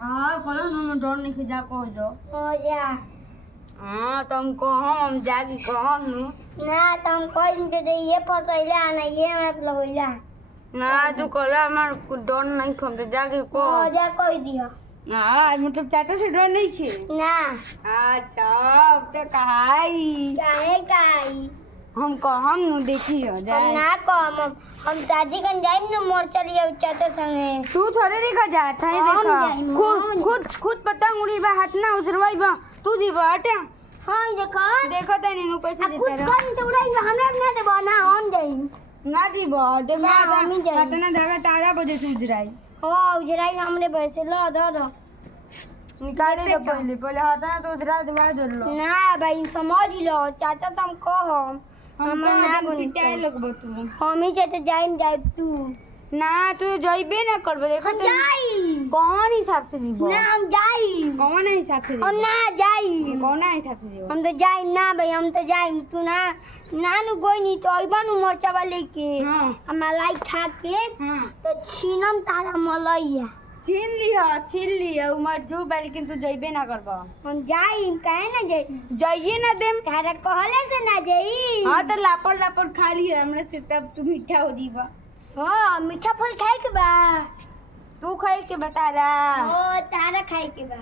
हाँ कहो ना डर नहीं जा कह दो हो जा हाँ तुमको हम जाके कहम नु ना तुम कोई दे ये फसैला ना ये मत लगैला ना तू कहला हमार डर नहीं खम तो जाके हो कह जा कोई दियो हाँ मतलब चाचा से डर नहीं खे ना अच्छा अब तो कहाई काहे काई हम कहम नु देखियो हम जाए ना कम हम दादी कन जाइम न मोर चलिए चाचा संगे तू थोड़े देखा जात है हम देखा जाइम, खुद हम खुद खुद पतंग उड़ी बा हाथ ना उजरवाई बा तू दी बा हटे हां देखो देखो तनी नु पैसे अब खुद देता रह कन तो उड़ाई हमरा ना देबो ना हम जाइम ना दी बा देखो ना, हम ही जाइम। हाथ ना धागा तारा बजे से उजराई हो उजराई हमरे पैसे लो दो निकाले तो पहले पहले हाथ ना तो उजरा दवा दे लो ना भाई समझ लो चाचा तुम कहो हम ना ना बोली पिटाए लगबो तू हम ही चाचा जाइम तू ना तू जइबे ना करबे देखो हम तो जाई कौन हिसाब से दीबो ना हम जाई कौन हिसाब से हम दीबो ना जाई कौन हिसाब से दीबो हम तो जाइम ना भाई हम तो जाइम तू ना नानू कोई नहीं तो अइबा नु मोर्चा वाले के हां हम मलाई खा के हां तो छीनम तारा मलैया छीन लिया उमर जो लेकिन तू जइबे ना करबो हम जाइम काहे ना जाई जाइए ना देम तारा कहले से ना जाई हाँ तो लापड़ लापड़ खा लिया हमरा से तब तू मीठा हो दीबा हां मीठा फल खाए के बा तू खाई के बता रहा ओ तारा खाए के बा